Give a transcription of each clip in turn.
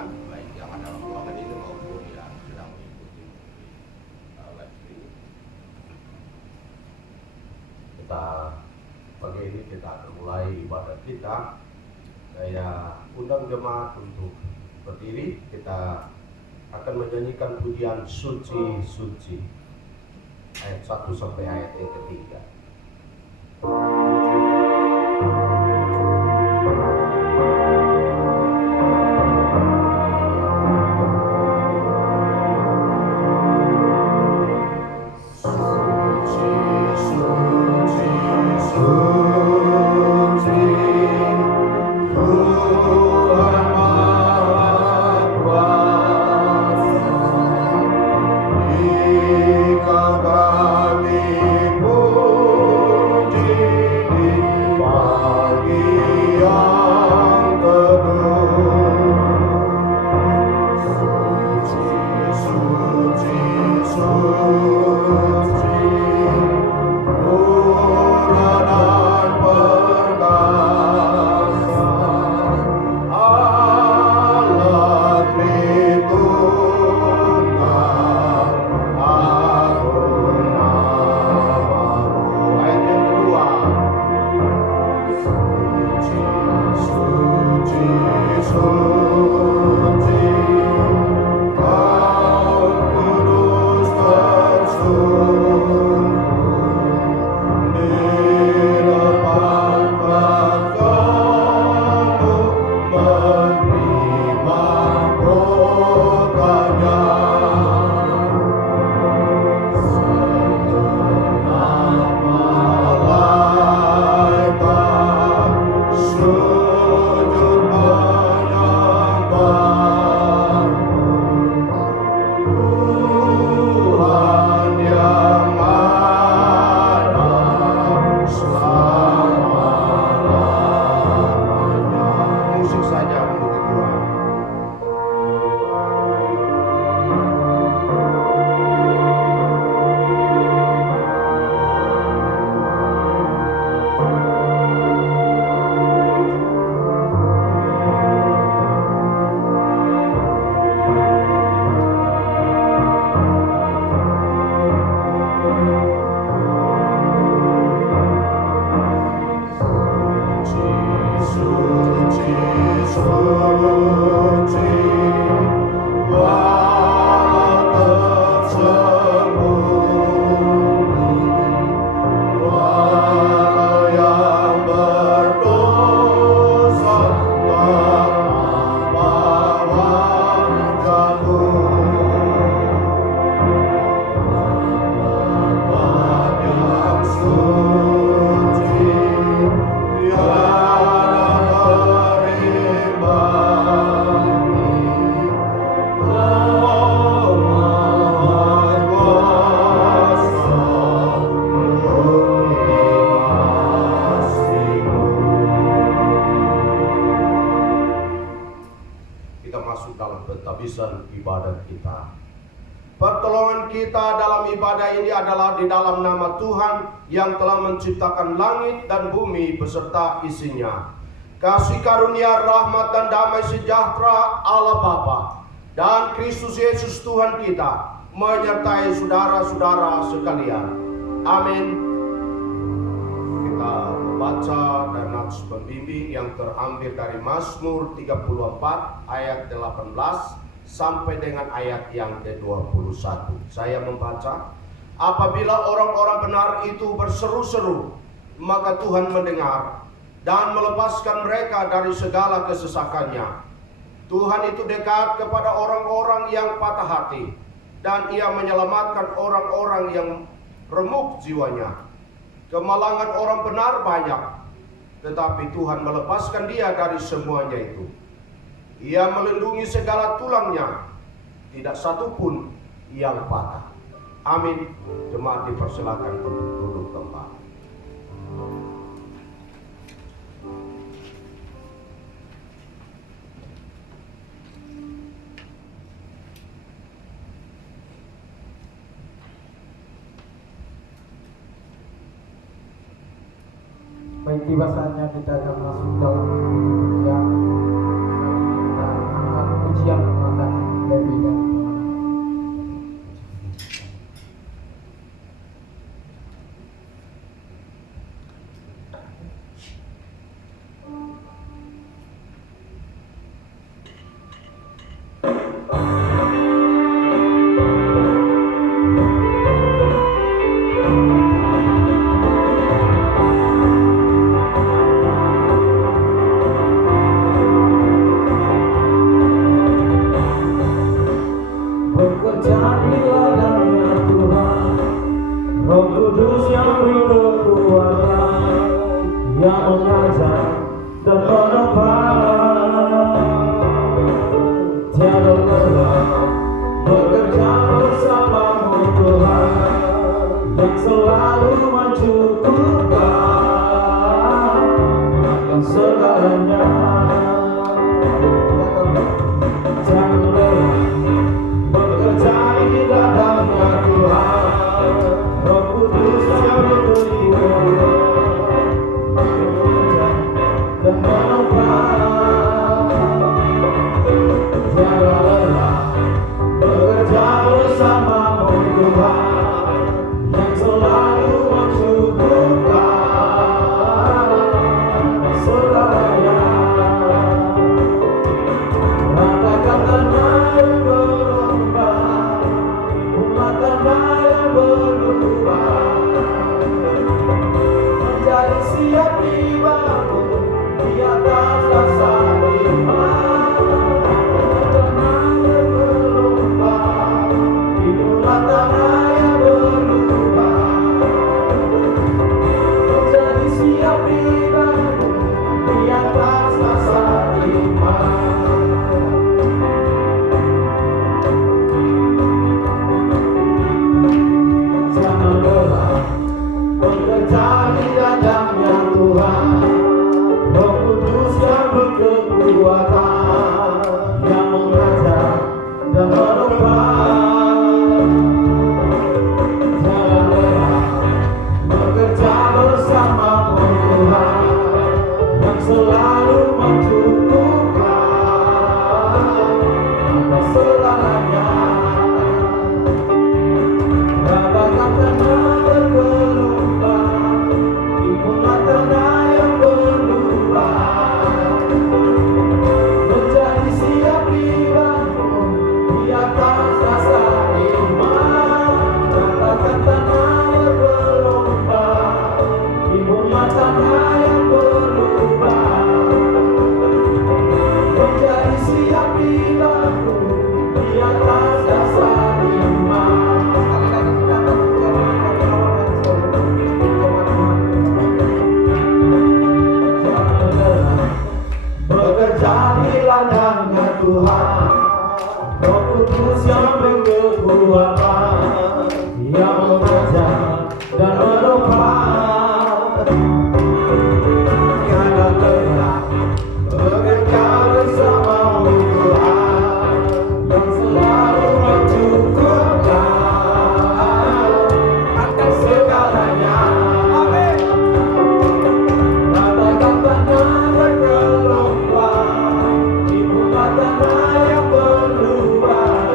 Tuhan, baik yang ada dalam ruangan ini maupun yang sedang mengikuti live streaming. Pagi ini kita akan mulai ibadah kita. Saya undang jemaat untuk berdiri. Kita akan menyanyikan pujian Suci Suci ayat 1 sampai ayat yang ketiga. Menciptakan langit dan bumi beserta isinya. Kasih karunia, rahmat dan damai sejahtera Allah Bapa dan Kristus Yesus Tuhan kita menyertai saudara-saudara sekalian. Amin. Kita membaca dan nats pembimbing yang terambil dari Mazmur 34 ayat 18 sampai dengan ayat yang ke-21. Saya membaca. Apabila orang-orang benar itu berseru-seru, maka Tuhan mendengar dan melepaskan mereka dari segala kesesakannya. Tuhan itu dekat kepada orang-orang yang patah hati, dan Ia menyelamatkan orang-orang yang remuk jiwanya. Kemalangan orang benar banyak, tetapi Tuhan melepaskan dia dari semuanya itu. Ia melindungi segala tulangnya, tidak satu pun yang patah. Amin. Jemaat dipersilakan untuk duduk kembali. Baik, tiba saatnya kita akan masuk dalam pujian. Kita angkat pujian Tuhan, Roh Kudus yang berkekuatan, yang mengajar dan menopang. Tiada lelah bekerja bersamamu Tuhan, yang selalu mencukupkan akan segalanya. Amin. Kata-katanya bergelombang, ibu katanya yang berubah,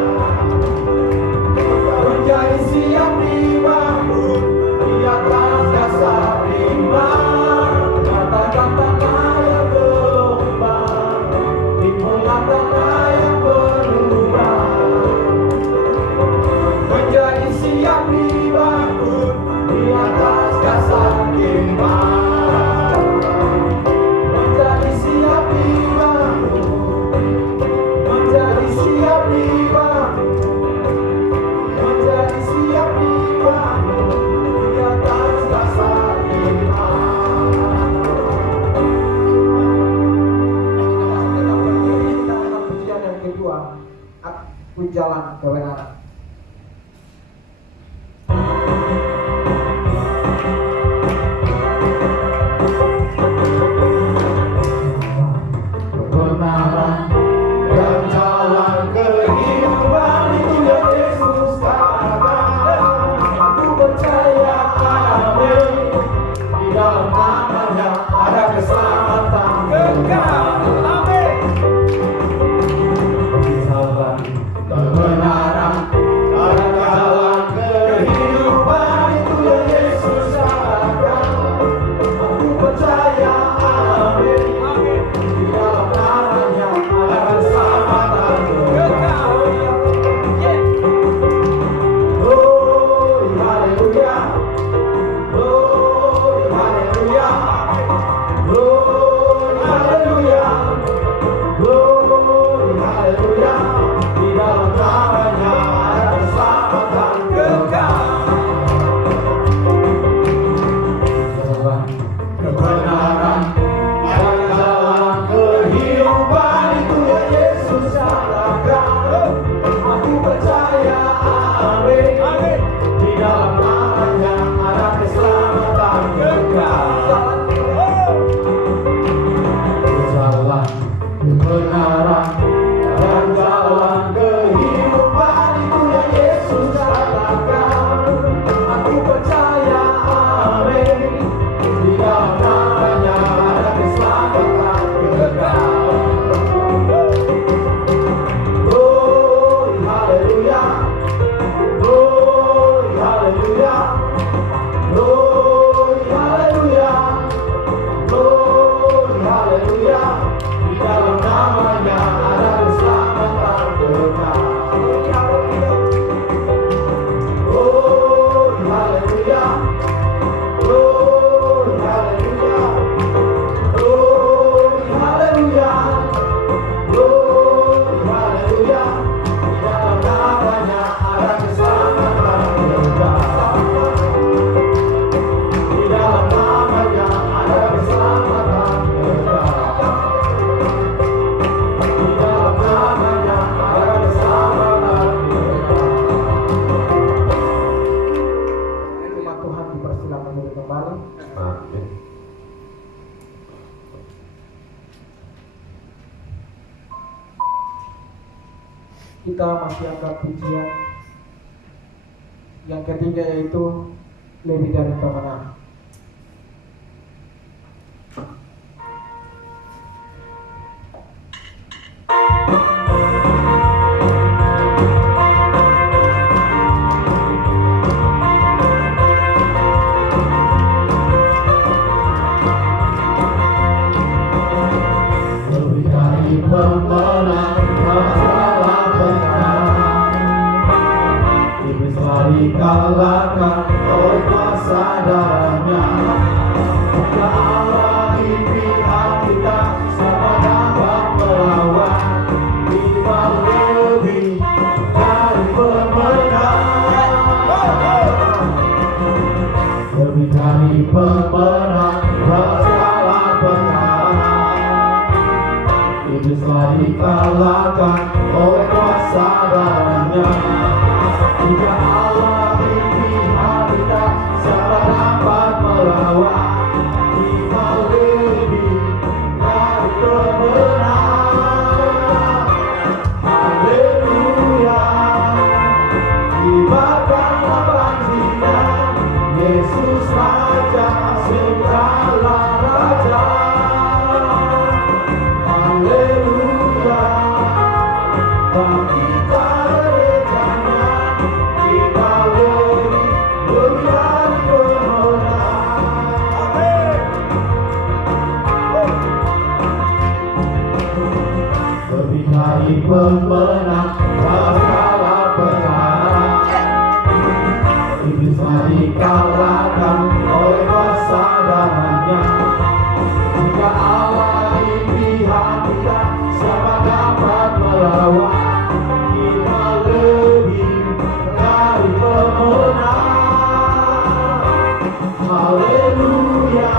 menjadi siap dibangun di atas dasar iman. Kata-katanya yang bergelombang, ibu katanya yang berubah, menjadi siap dibangun di atas dasar iman. Menjadi siap dibangun, menjadi siap dibangun, menjadi siap dibangun di atas dasar iman. Kita akan pujian yang kedua, Aku Jalan Kebenaran. Kebenaran dan jalan kehidupan itu yang Yesus katakan. Aku percaya, amin, di dalam namanya ada keselamatan kekal. Amin. Jalan kebenaran dan jalan kehidupan itu yang Yesus katakan. Aku percaya, amin, di dalam namanya ada keselamatan kekal. Glory, haleluya. Glory, haleluya. Glory, haleluya. Glory, haleluya. Di dalam namanya ada keselamatan kekal. Jalan kebenaran dan jalan kehidupan itu yang Yesus katakan. Aku percaya, amin, di dalam namanya ada keselamatan kekal. Jalan kebenaran dan jalan kehidupan itu yang Yesus katakan. Aku percaya, amin, di dalam namanya ada keselamatan kekal. Glory, haleluya. Glory, haleluya. Glory, haleluya. Glory, haleluya. Di dalam namanya ada keselamatan kekal. Glory, haleluya. Glory, haleluya. Glory, haleluya. Glory, haleluya. Di dalam namanya ada keselamatan kekal. Di dalam namanya ada keselamatan kekal. Di dalam namanya ada keselamatan kekal. Umat Tuhan dipersilakan duduk kembali. Amin. Kita masih angkat pujian yang ketiga, yaitu lebih dari pemenang. Lebih dari pemenang, masalah pemenang, iblis telah dikalahkan oleh kuasa darah dikalahkan oleh kuasa darahnya. Jika Allah di pihak kita, siapa dapat melawan? Kita lebih dari pemenang. Haleluya, kibarkanlah banjinya, Yesus Raja segala raja. Haleluya, bangkitlah gerejanya, kita lebih dari pemenang. Amin. Lebih dari pemenang segala perkara, iblis dikalahkan oleh kuasa darahnya. Jika Allah di pihak kita, siapa dapat melawan? Kita lebih dari pemenang. Haleluya,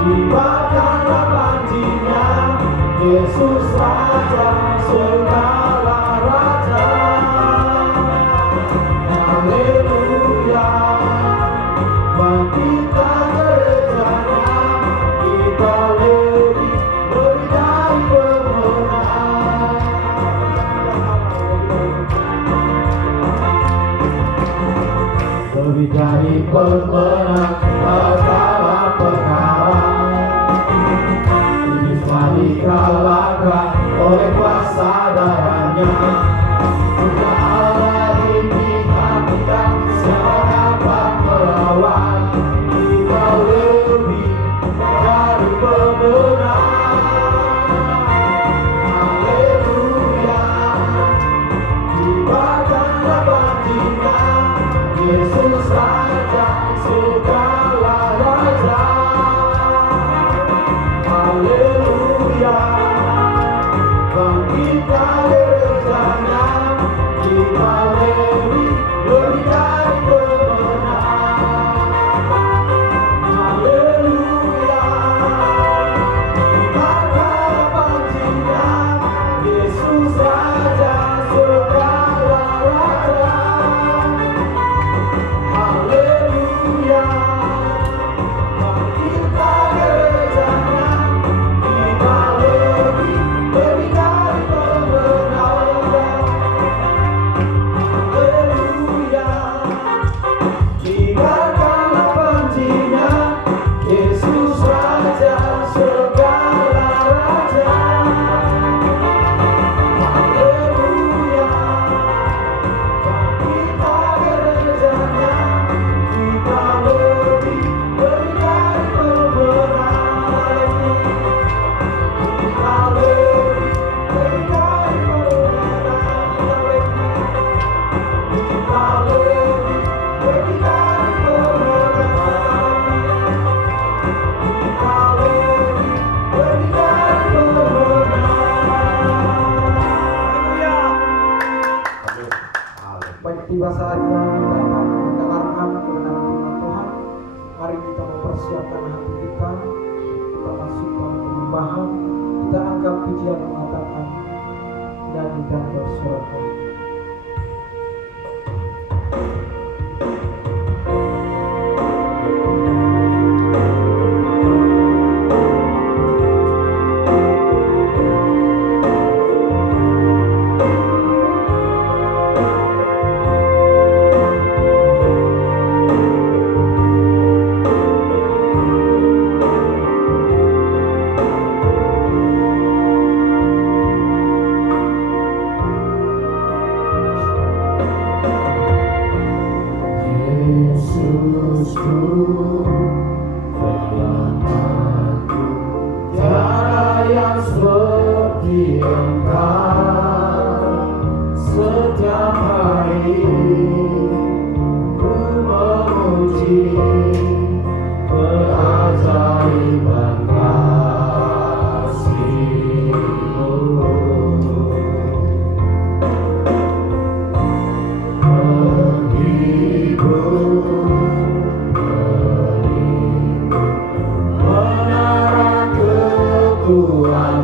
kibarkanlah banjinya, Yesus Raja segala raja. Haleluya, bangkitlah gerejanya, kita lebih dari pemenang. Lebih dari pemenang segala perkara, iblis dikalahkan oleh kuasa darahnya. Jika Allah di pihak kita, siapa dapat melawan? Kita lebih dari pemenang. Haleluya, kibarkanlah banjinya, Yesus Raja segala raja. Haleluya, bangkitlah gerejanya, kita lebih dari pemenang. Haleluya, kibarkanlah banjinya, Yesus Raja segala raja. Haleluya, bangkitlah gerejanya, kita lebih dari pemenang. Haleluya, kibarkanlah banjinya, Yesus Raja segala raja. Haleluya, bangkitlah gerejanya, kita lebih dari pemenang. Kita lebih dari pemenang. Kita lebih dari Baik, tiba saatnya kita akan mendengarkan kebenaran firman Tuhan. Mari kita mempersiapkan hati kita, kita masuk dalam penyembahan, kita anggap pujian mengatakan nyanyi dan bersorak. Setiap hari ku memuji keajaiban kasih-Mu. Menghibur, menerangi kekuatan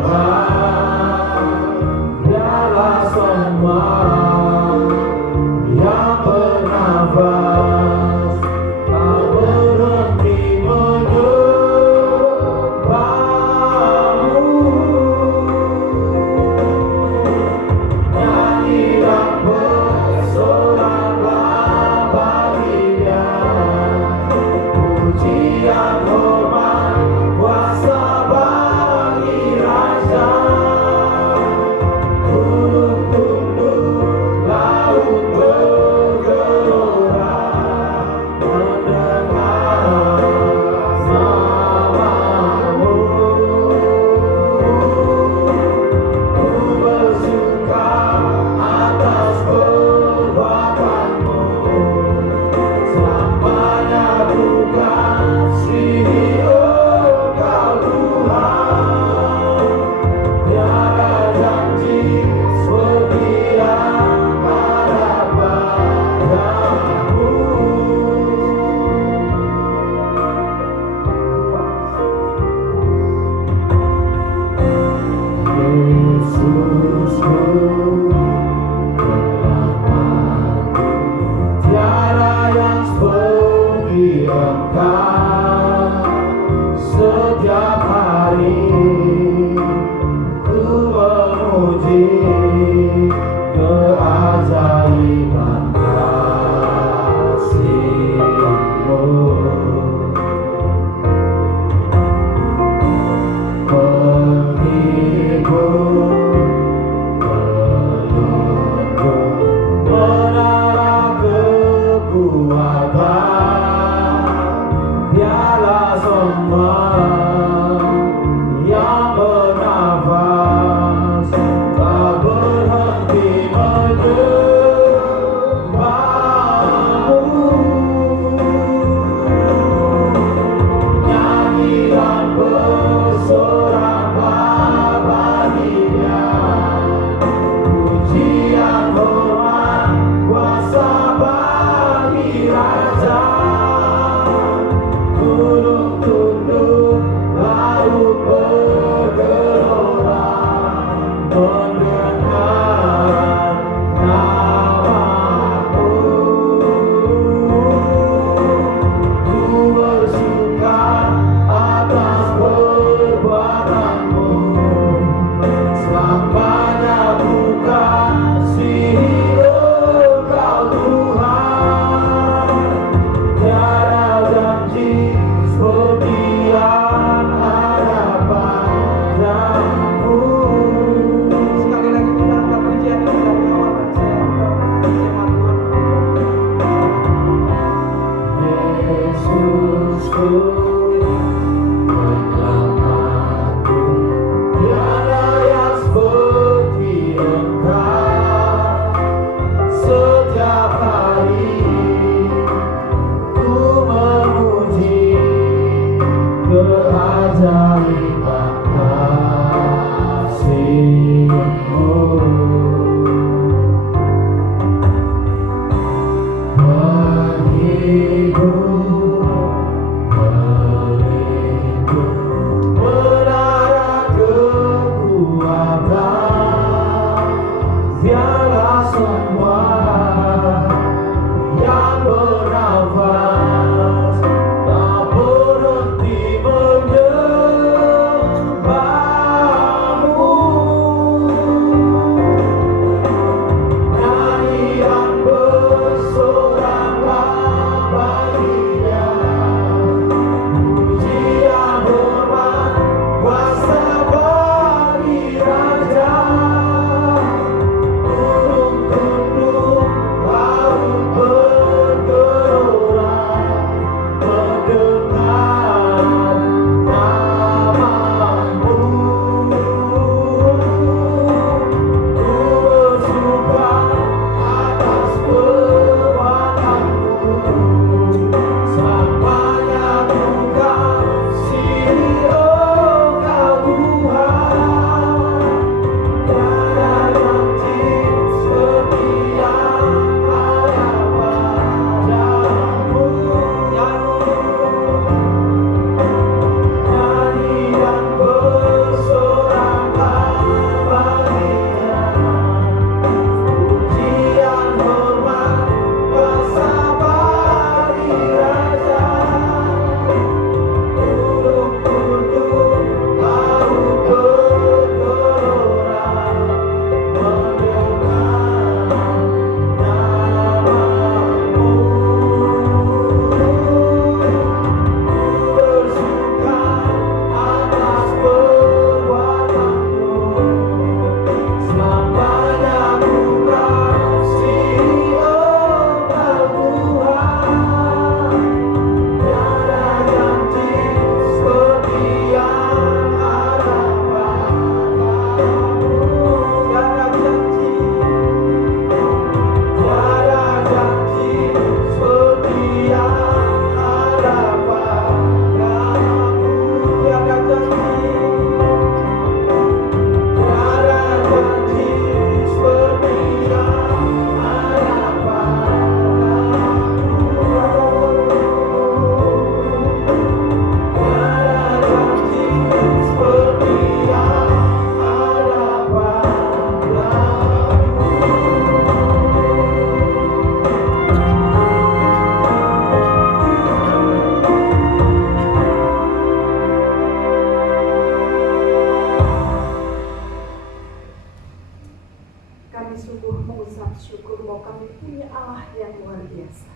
kami sungguh mengucap syukur bahwa kami punya Allah yang luar biasa.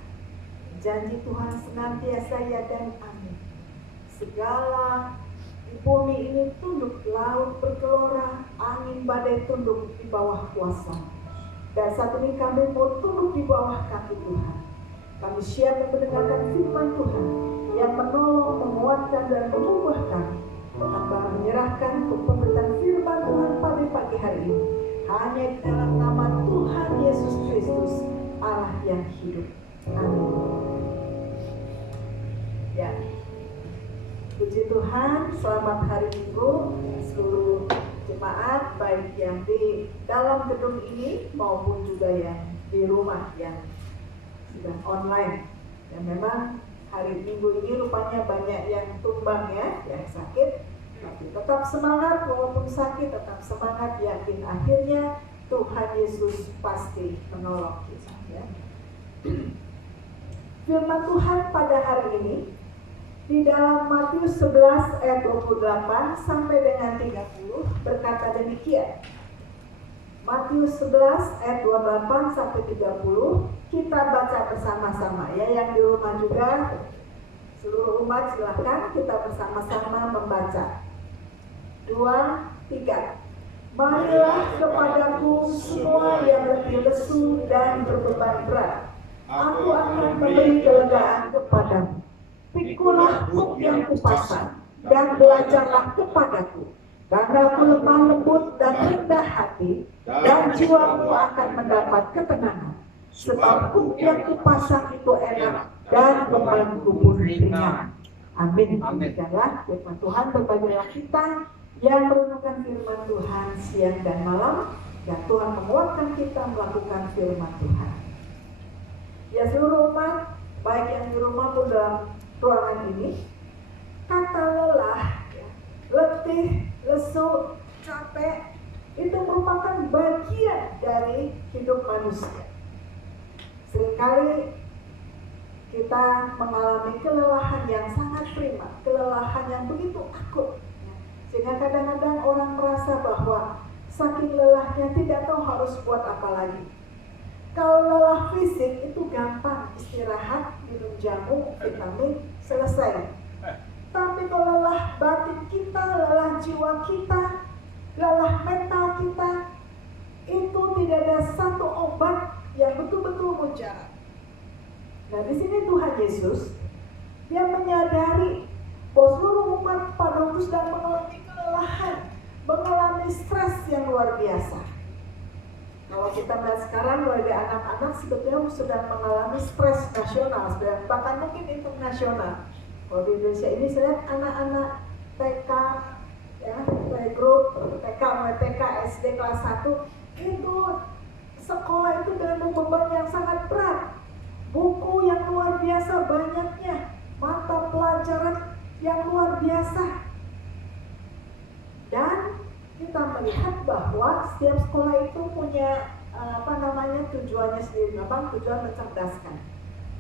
Janji Tuhan senantiasa ya dan amin. Segala di bumi ini tunduk, laut bergelora, angin badai tunduk di bawah kuasa. Dan saat ini kami mau tunduk di bawah kaki Tuhan. Kami siap mendengarkan firman Tuhan yang menolong, menguatkan, dan mengubah kami. Hamba menyerahkan untuk pemberitaan firman Tuhan pada pagi hari ini hanya di dalam nama Tuhan Yesus Kristus, Allah yang hidup. Amin. Ya, puji Tuhan, selamat hari Minggu seluruh jemaat, baik yang di dalam gedung ini maupun juga yang di rumah yang sudah online. Dan memang hari Minggu ini rupanya banyak yang tumbang ya, yang sakit. Tapi tetap semangat, walaupun sakit tetap semangat, yakin akhirnya Tuhan Yesus pasti menolong kita ya. Firman Tuhan pada hari ini di dalam Matius 11 ayat 28 sampai dengan 30 berkata demikian. Matius 11 ayat 28 sampai 30 kita baca bersama-sama ya, yang di rumah juga seluruh umat silahkan kita bersama-sama membaca. 2, 3. Marilah kepadaku semua yang letih lesu dan berbeban berat, aku akan memberi kelegaan kepadamu. Pikulah buk yang kupasang dan belajarlah kepadaku, karena aku lemah lembut dan rendah hati, dan jiwamu akan mendapat ketenangan. Sebab buk yang kupasang itu enak dan bebanku pun ringan. Amin. Demikianlah firman Tuhan. Berbagilah kita yang merenungkan firman Tuhan siang dan malam, dan Tuhan menguatkan kita melakukan firman Tuhan. Ya seluruh umat, baik yang di rumah pun dalam ruangan ini, kata lelah, ya, letih, lesu, capek, itu merupakan bagian dari hidup manusia. Seringkali kita mengalami kelelahan yang sangat prima, kelelahan yang begitu akut. Sehingga kadang-kadang orang merasa bahwa saking lelahnya tidak tahu harus buat apa lagi. Kalau lelah fisik itu gampang, istirahat, minum jamu, vitamin, selesai. Tapi kalau lelah batin kita, lelah jiwa kita, lelah mental kita, itu tidak ada satu obat yang betul-betul mujarab. Nah di sini Tuhan Yesus, dia menyadari bahwa seluruh umat pada waktu sedang mengalami kelelahan, mengalami stres yang luar biasa. Kalau kita melihat sekarang mulai dari anak-anak sebetulnya sedang mengalami stres nasional, bahkan mungkin internasional. Kalau di Indonesia ini saya lihat anak-anak TK, ya, playgroup, TK, mulai TK, SD kelas 1 itu sekolah itu dengan beban yang sangat berat, buku yang luar biasa banyaknya, mata pelajaran yang luar biasa. Dan kita melihat bahwa setiap sekolah itu punya tujuannya sendiri, memang tujuan mencerdaskan.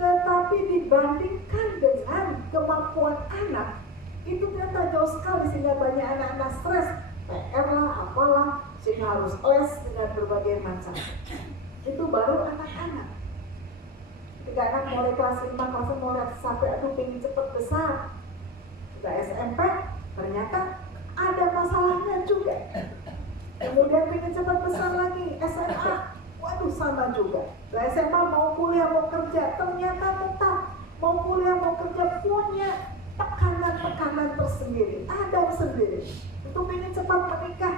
Tetapi dibandingkan dengan kemampuan anak, itu ternyata jauh sekali, sehingga banyak anak-anak stres, PR lah, apalah, sehingga harus les dengan berbagai macam. Itu baru anak-anak. Ketika anak mulai kelas 5, kelas 6 mulai sampai aduh pengen cepet besar. Udah SMP, ternyata ada masalahnya juga. Kemudian pengen cepat besar lagi, SMA, waduh sama juga. SMA mau kuliah mau kerja, ternyata tetap mau kuliah mau kerja punya tekanan-tekanan tersendiri, ada sendiri. Itu pengen cepat menikah,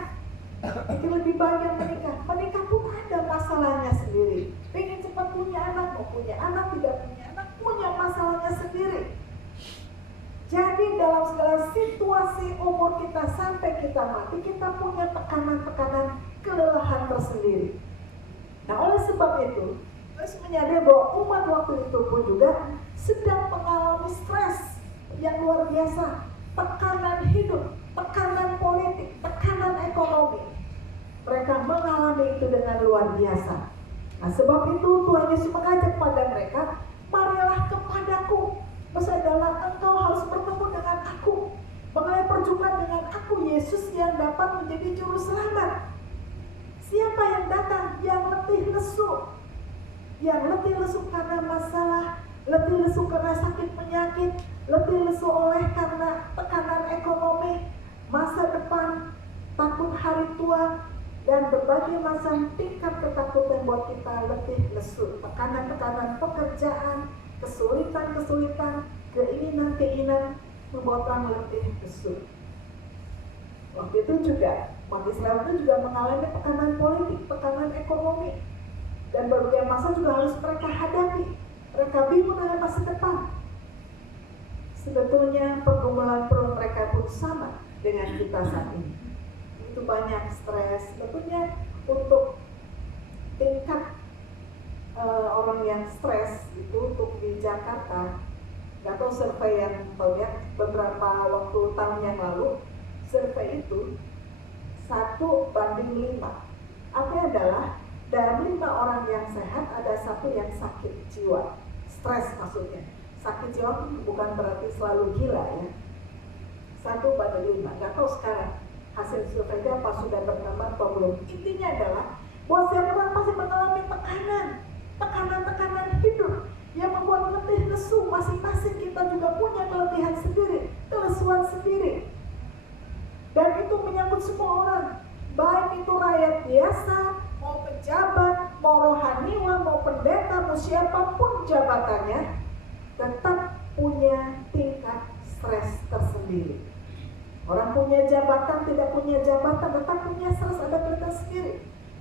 itu lebih bahagia menikah. Menikah pun ada masalahnya sendiri. Pengen cepat punya anak, mau punya anak, tidak punya anak, punya masalahnya sendiri. Jadi dalam segala situasi umur kita sampai kita mati, kita punya tekanan-tekanan kelelahan tersendiri. Nah oleh sebab itu, Yesus menyadari bahwa umat waktu itu pun juga sedang mengalami stres yang luar biasa. Tekanan hidup, tekanan politik, tekanan ekonomi. Mereka mengalami itu dengan luar biasa. Nah sebab itu Tuhan Yesus mengajak pada mereka, marilah kepadaku. Maksudnya engkau harus bertemu dengan aku, mengalami perjumpaan dengan aku, Yesus yang dapat menjadi juru selamat. Siapa yang datang? Yang letih lesu. Yang letih lesu karena masalah, letih lesu karena sakit penyakit, letih lesu oleh karena tekanan ekonomi, masa depan, takut hari tua, dan berbagai macam tingkat ketakutan buat kita letih lesu. Tekanan-tekanan pekerjaan, kesulitan-kesulitan, keinginan-keinginan membuat orang letih lesu. Waktu itu juga umat Israel itu juga mengalami tekanan politik, tekanan ekonomi, dan berbagai masa juga harus mereka hadapi. Mereka bingung dengan masa depan. Sebetulnya pergumulan perut mereka pun sama dengan kita saat ini. Itu banyak stres. Sebetulnya untuk tingkat orang yang stres itu untuk di Jakarta, nggak tahu survei yang banyak beberapa waktu tahun yang lalu, survei itu 1:5. Artinya adalah dalam 5 orang yang sehat ada 1 yang sakit jiwa. Stres maksudnya. Sakit jiwa bukan berarti selalu gila ya. 1:5. Nggak tahu sekarang hasil surveinya apa sudah bertambah atau belum. Intinya adalah bahwa setiap orang pasti mengalami tekanan hidup yang membuat letih lesu. Masing-masing kita juga punya keletihan sendiri, kelesuan sendiri. Dan itu menyangkut semua orang, baik itu rakyat biasa, mau pejabat, mau rohaniwan, mau pendeta, mau siapapun jabatannya, tetap punya tingkat stres tersendiri. Orang punya jabatan, tidak punya jabatan, tetap punya stres, ada kelihatan sendiri.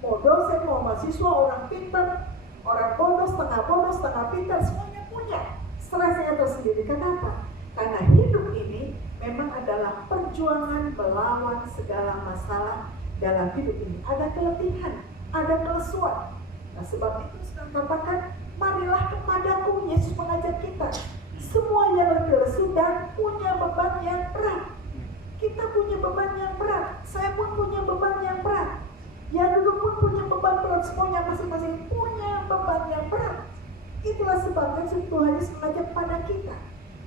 Mau dosen, mau mahasiswa, orang pintar, orang bodoh, setengah pintar, semuanya punya stresnya tersendiri. Kenapa? Karena hidup ini memang adalah perjuangan melawan segala masalah dalam hidup ini. Ada keletihan, ada kelesuan. Nah, sebab itu sedang katakan, marilah kepadaku. Yesus mengajak kita, semua yang letih lesu dan punya beban yang berat. Kita punya beban yang berat. Saya pun punya beban yang berat. Yang dulu pun punya beban berat. Semuanya masing-masing punya beban yang berat. Itulah sebabnya Tuhan Yesus mengajak pada kita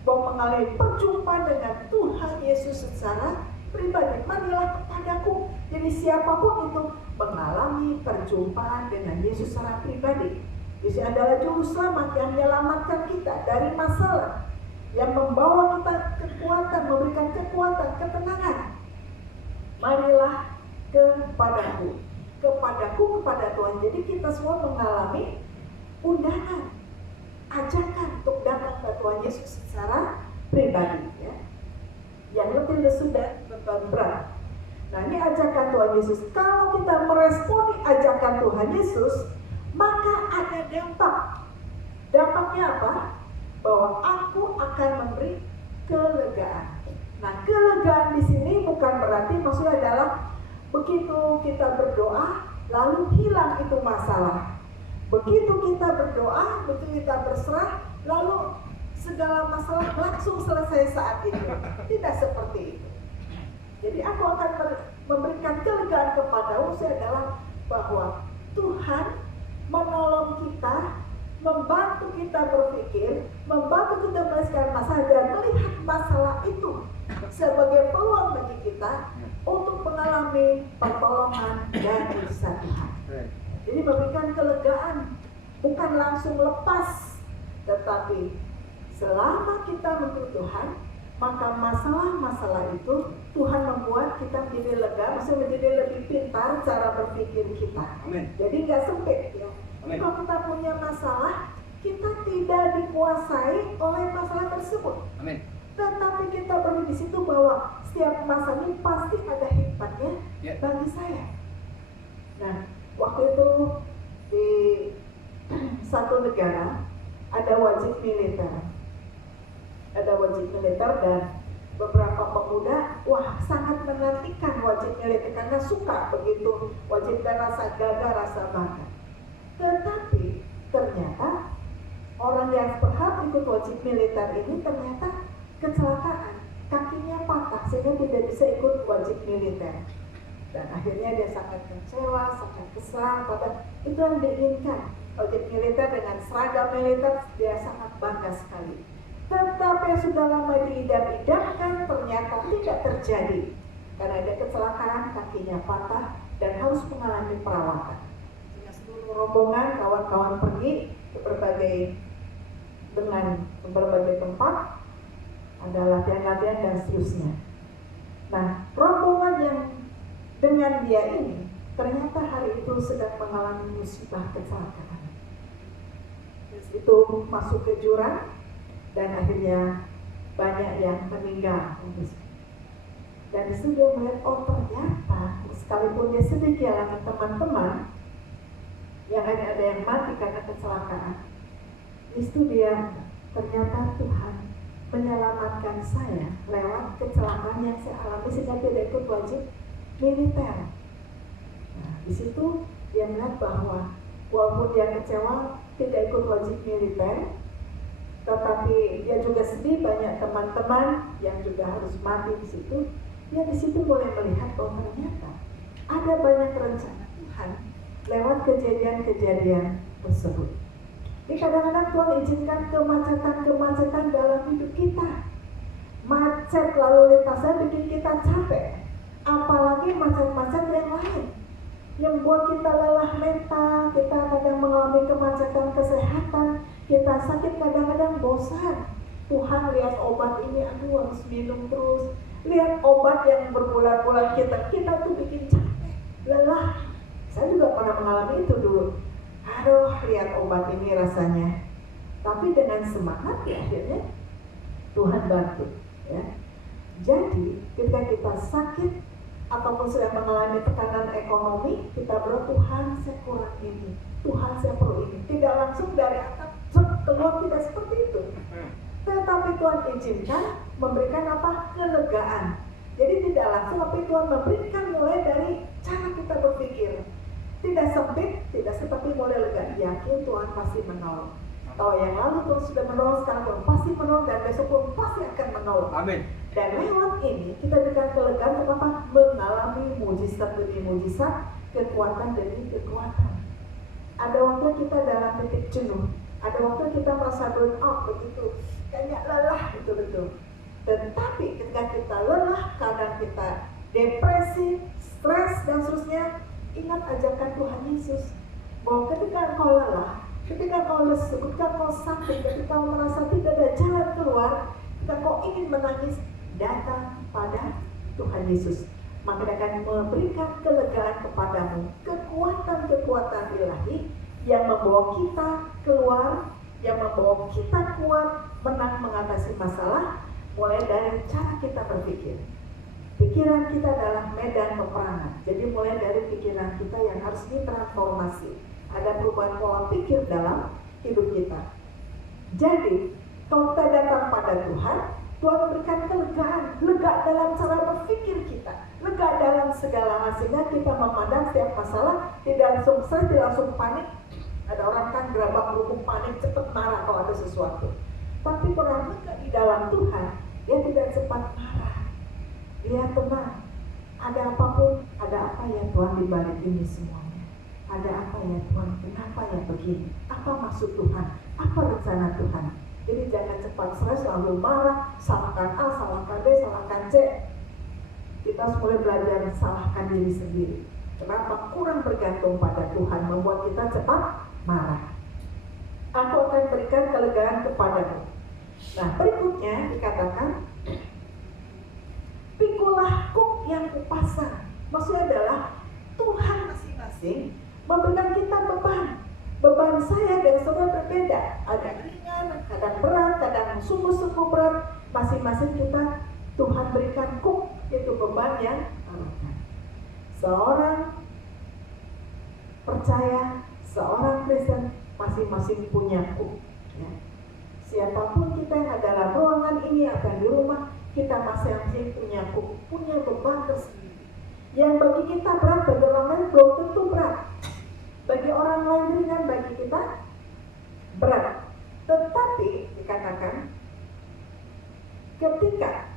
bahwa mengalami perjumpaan dengan Tuhan Yesus secara pribadi. Marilah kepadaku. Jadi siapapun itu mengalami perjumpaan dengan Yesus secara pribadi. Yesus adalah juru selamat yang menyelamatkan kita dari masalah, yang membawa kita kekuatan, memberikan kekuatan, ketenangan. Marilah kepadaku, kepada Tuhan. Jadi kita semua mengalami undangan, ajakan untuk datang ke Tuhan Yesus secara pribadi, ya. Yang lebih lesu dan beban berat. Nah, ini ajakan Tuhan Yesus. Kalau kita meresponi ajakan Tuhan Yesus, maka ada dampak. Dampaknya apa? Bahwa aku akan memberi kelegaan. Nah, kelegaan di sini bukan berarti maksudnya adalah begitu kita berdoa lalu hilang itu masalah. Begitu kita berdoa, begitu kita berserah, lalu segala masalah langsung selesai saat itu. Tidak seperti itu. Jadi aku akan memberikan kelegaan kepadamu adalah bahwa Tuhan menolong kita, membantu kita berpikir, membantu kita menyelesaikan masalah dan melihat masalah itu sebagai peluang bagi kita untuk mengalami pertolongan dari Tuhan. Jadi memberikan kelegaan, bukan langsung lepas, tetapi selama kita mengikuti Tuhan, maka masalah-masalah itu Tuhan membuat kita menjadi lega, maksudnya menjadi lebih pintar cara berpikir kita. Amin. Jadi nggak sempit ya. Amin. Kalau kita punya masalah, kita tidak dikuasai oleh masalah tersebut. Amin. Tetapi kita perlu di situ bahwa setiap masalah ini pasti ada hikmatnya bagi saya. Nah, waktu itu di satu negara ada wajib militer. Ada wajib militer dan beberapa pemuda sangat menantikan wajib militer karena suka begitu wajib dan rasa gagah, rasa bangga. Tetapi ternyata orang yang berhak ikut wajib militer ini ternyata kecelakaan, kakinya patah sehingga tidak bisa ikut wajib militer. Dan akhirnya dia sangat kecewa, sangat kesal, pada itu yang diinginkan. Wajib militer dengan seragam militer dia sangat bangga sekali. Tetapi yang sudah lama diidam-idamkan ternyata tidak terjadi. Karena ada kecelakaan, kakinya patah, dan harus mengalami perawatan. Sehingga seluruh rombongan kawan-kawan pergi ke berbagai tempat, ada latihan-latihan dan seterusnya. Nah, rombongan yang dengan dia ini ternyata hari itu sedang mengalami musibah kecelakaan. Terus itu masuk ke jurang dan akhirnya banyak yang meninggal. Dan disitu dia melihat, oh ternyata sekalipun dia sedih kehilangan teman-teman yang hanya ada yang mati karena kecelakaan, itu dia ternyata Tuhan menyelamatkan saya lewat kecelakaan yang saya alami sehingga tidak ikut wajib militer. Nah, di situ dia melihat bahwa walaupun dia kecewa tidak ikut wajib militer, tetapi dia juga sedih banyak teman-teman yang juga harus mati di situ. Dia di situ mulai melihat bahwa ternyata ada banyak rencana Tuhan lewat kejadian-kejadian tersebut. Jadi kadang-kadang Tuhan izinkan kemacetan-kemacetan dalam hidup kita. Macet lalu lintasnya bikin kita capek. Apalagi macet-macet yang lain yang buat kita lelah mental, kita kadang mengalami kemacetan kesehatan, kita sakit, kadang-kadang bosan. Tuhan lihat obat ini, aduh harus minum terus. Lihat obat yang berbulan-bulan kita tuh bikin capek, lelah. Saya juga pernah mengalami itu dulu. Aduh, lihat obat ini rasanya. Tapi dengan semangat ya akhirnya Tuhan bantu. Ya. Jadi ketika kita sakit ataupun sedang mengalami tekanan ekonomi, kita berdoa, Tuhan saya kurang ini, Tuhan saya perlu ini. Tidak langsung dari atap keluar, tidak seperti itu. Tetapi Tuhan izinkan memberikan apa? Kelegaan. Jadi tidak langsung, tapi Tuhan memberikan mulai dari cara kita berpikir. Tidak sempit, tapi mulai lega. Yakin Tuhan pasti menolong. Kalau yang lalu Tuhan sudah menolong, sekarang Tuhan pasti menolong, dan besok pun pasti akan menolong. Amin. Dan lewat ini kita berikan kelegaan untuk apa? Mengalami mujizat demi mujizat, kekuatan demi kekuatan. Ada waktu kita dalam titik jenuh, ada waktu kita merasa burn out begitu, kayaknya lelah betul-betul. Tetapi ketika kita lelah, kadang kita depresi, stres dan seterusnya, ingat ajakan Tuhan Yesus bahwa ketika engkau lelah, ketika engkau lesu, ketika engkau sakit, ketika engkau merasa tidak ada jalan keluar, ketika engkau ingin menangis, datang pada Tuhan Yesus. Maka dia akan memberikan kelegaan kepadamu, kekuatan-kekuatan ilahi yang membawa kita keluar, yang membawa kita kuat menang mengatasi masalah, mulai dari cara kita berpikir. Pikiran kita adalah medan peperangan. Jadi mulai dari pikiran kita yang harus ditransformasi. Ada perubahan pola pikir dalam hidup kita. Jadi kalau kita datang pada Tuhan, Tuhan memberikan kelegaan, lega dalam cara berpikir kita, lega dalam segala hal, sehingga kita memandang setiap masalah tidak langsung stres, tidak langsung panik. Ada orang kan gerabak kerubuk panik, cepat marah kalau ada sesuatu. Tapi orang lega di dalam Tuhan, dia tidak cepat marah. Dia tenang. Ada apapun, ada apa ya Tuhan di balik ini semuanya? Ada apa ya Tuhan? Kenapa ya begini? Apa maksud Tuhan? Apa rencana Tuhan? Jadi jangan cepat stres, lalu marah, salahkan A, salahkan B, salahkan C. Kita harus mulai belajar salahkan diri sendiri. Kenapa? Kurang bergantung pada Tuhan, membuat kita cepat marah. Aku akan berikan kelegaan kepadamu. Nah, berikutnya dikatakan, pikulah kuk yang kupasang. Maksudnya adalah Tuhan masing-masing memberikan kita beban. Beban saya dan saudara berbeda. Ada ringan, kadang berat, kadang sungguh-sungguh berat. Masing-masing kita Tuhan berikan kuk, itu beban yang berat. Seorang percaya, seorang Kristen masing-masing punya kuk. Ya. Siapapun kita yang ada dalam ruangan ini atau di rumah, kita masing-masing punya kuk, punya beban tersendiri. Yang bagi kita berat, bagi orang lain belum tentu berat. Bagi orang lain ringan, bagi kita berat. Tetapi dikatakan, ketika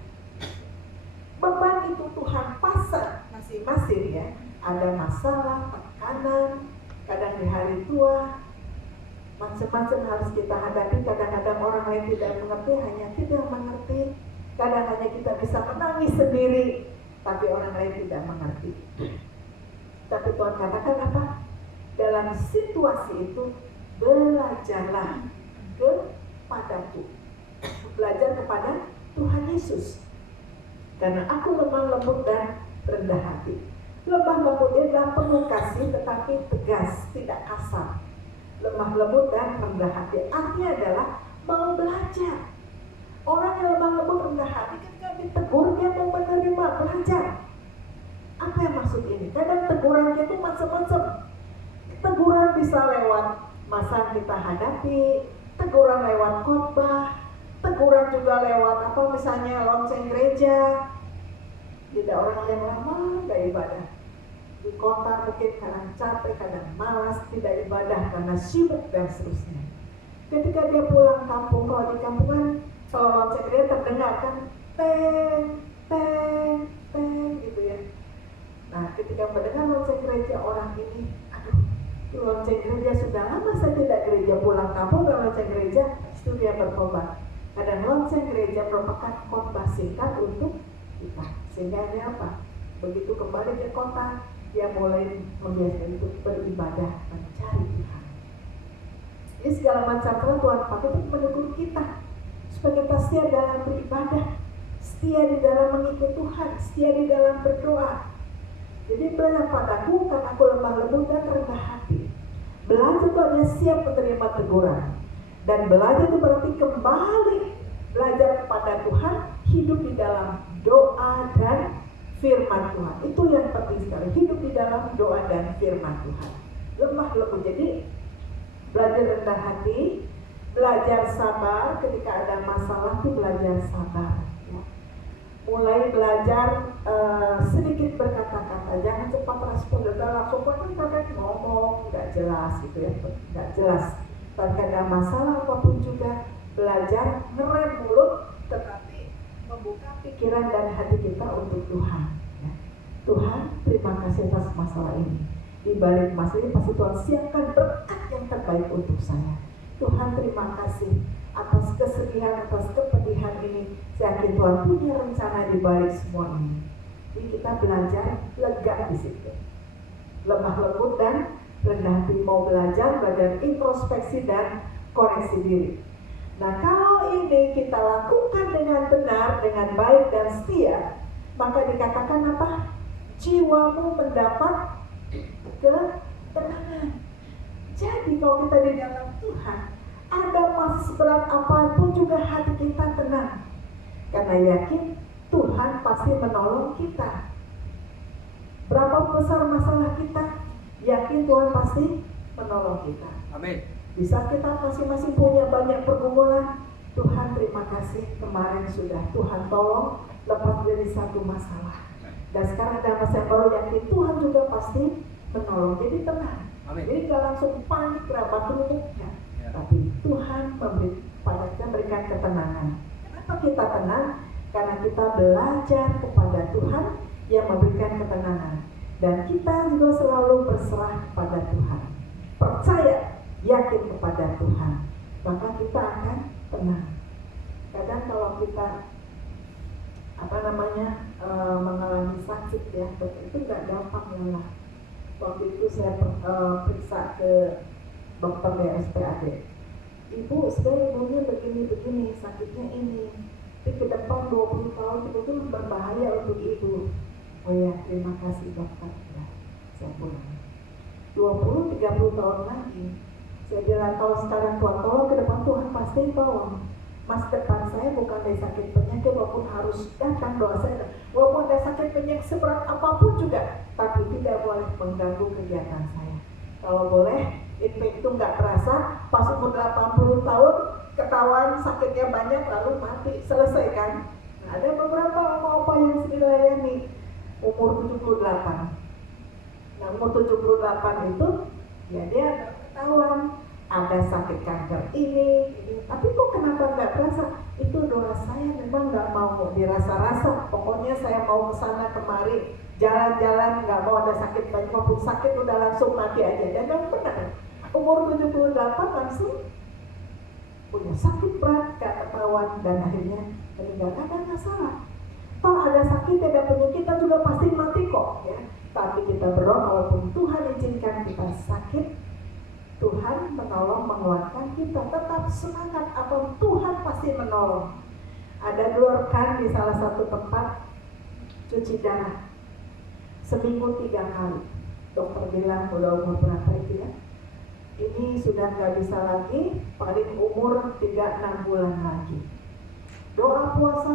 beban itu Tuhan pasang masing-masing ya, ada masalah, tekanan, kadang di hari tua, macam-macam harus kita hadapi. Kadang-kadang orang lain tidak mengerti, hanya kita yang mengerti. Kadang hanya kita bisa menangis sendiri, tapi orang lain tidak mengerti. Tapi Tuhan katakan apa? Dalam situasi itu belajarlah kepadaku. Belajar kepada Tuhan Yesus. Karena aku lemah lembut dan rendah hati. Lemah lembut adalah penuh kasih tetapi tegas, tidak kasar. Lemah lembut dan rendah hati artinya adalah mau belajar. Orang yang lemah lembut rendah hati ketika ditegur dia mau menerima belajar. Apa yang maksud ini? Kadang tegurannya itu macam-macam. Teguran bisa lewat masa kita hadapi, teguran lewat khotbah, teguran juga lewat apa misalnya lonceng gereja. Tidak orang yang lama gak ibadah. Di kota mungkin kadang capek, kadang malas, tidak ibadah karena sibuk dan seterusnya. Ketika dia pulang kampung, kalau di kampung kan kalau lonceng gereja terdengar kan teng, teng, teng gitu ya. Nah ketika mendengar lonceng gereja orang ini, aduh lonceng gereja sudah lama saya tidak gereja, pulang kampung ke lonceng gereja, itu dia bertobat. Kadang lonceng gereja merupakan khotbah singkat untuk kita, sehingga ada apa? Begitu kembali ke kota, dia mulai membiasakan untuk beribadah, mencari Tuhan. Ini segala macam Tuhan pakai untuk menegur kita supaya kita setia dalam beribadah, setia di dalam mengikuti Tuhan, setia di dalam berdoa. Jadi belajar padaku karena aku lemah lembut dan rendah hati. Belajar itu hanya siap menerima teguran. Dan belajar itu berarti kembali belajar kepada Tuhan, hidup di dalam doa dan firman Tuhan. Itu yang penting sekali, hidup di dalam doa dan firman Tuhan. Lemah lembut, jadi belajar rendah hati, belajar sabar ketika ada masalah itu belajar sabar. Ya. Mulai belajar sedikit berkata-kata, jangan cepat respon, langsung pakai ngomong, nggak jelas gitu ya, nggak jelas. Bahkan ada masalah apapun juga belajar ngerem mulut, tetapi membuka pikiran dan hati kita untuk Tuhan. Ya. Tuhan, terima kasih atas masalah ini. Di balik masalah ini pasti Tuhan siapkan berkat yang terbaik untuk saya. Tuhan, terima kasih atas kesedihan, atas kepedihan ini. Saya yakin Tuhan punya rencana di balik semua ini. Jadi kita belajar lega di situ. Lemah lembut dan rendah hati, mau belajar introspeksi dan koreksi diri. Nah, kalau ini kita lakukan dengan benar, dengan baik dan setia, maka dikatakan apa? Jiwamu mendapat ketenangan. Jadi kalau kita di dalam Tuhan, ada masalah seberat apapun juga hati kita tenang. Karena yakin Tuhan pasti menolong kita. Berapa besar masalah kita, yakin Tuhan pasti menolong kita. Amin. Bisa kita masing-masing punya banyak pergumulan, Tuhan terima kasih kemarin sudah Tuhan tolong lepas dari satu masalah. Dan sekarang ada masalah baru, yakin Tuhan juga pasti menolong. Jadi tenang. Amin. Jadi gak langsung panik rapat tubuhnya, tapi Tuhan memberikan ketenangan. Kenapa kita tenang? Karena kita belajar kepada Tuhan yang memberikan ketenangan. Dan kita juga selalu berserah kepada Tuhan. Percaya, yakin kepada Tuhan, maka kita akan tenang. Kadang kalau kita mengalami sakit ya, itu nggak gampang ya. Waktu itu saya periksa ke dokter di RSPAD. Ibu, sebenarnya ibunya begini, sakitnya ini. Tapi ke depan 20 tahun itu berbahaya untuk ibu. Oh ya, terima kasih dokter. Ya, saya pulang. 20-30 tahun lagi, saya bilang kalau sekarang Tuhan tolong, ke depan Tuhan pasti tolong. Masa depan saya bukan dari sakit penyakit, walaupun harus datang doa saya, walaupun ada sakit penyakit seberat apapun juga, tapi tidak boleh mengganggu kegiatan saya. Kalau boleh, itu nggak terasa, pas umur 80 tahun, ketahuan sakitnya banyak, lalu mati, selesai kan? Nah, ada beberapa opa-opa yang saya layani, umur 78. Nah, umur 78 itu, ya dia ketahuan, ada sakit kanker ini, tapi kok kenapa nggak terasa? Itu doa saya memang nggak mau dirasa-rasa. Pokoknya saya mau kesana kemari, jalan-jalan, nggak mau ada sakit banyak, maupun sakit udah langsung mati aja. Dan yang benar, umur 78 langsung punya sakit berat, nggak ketahuan, dan akhirnya meninggal. Ada masalah. Toh ada sakit, ada penyakit, kita juga pasti mati kok ya. Tapi kita berdoa, walaupun Tuhan izinkan kita sakit, Tuhan menolong, menguatkan kita. Tetap semangat, apa Tuhan pasti menolong. Ada 2 rekan di salah satu tempat cuci darah seminggu 3 kali. Dokter bilang udah umur berapa itu ya? Ini sudah nggak bisa lagi, paling umur 3-6 bulan lagi. Doa puasa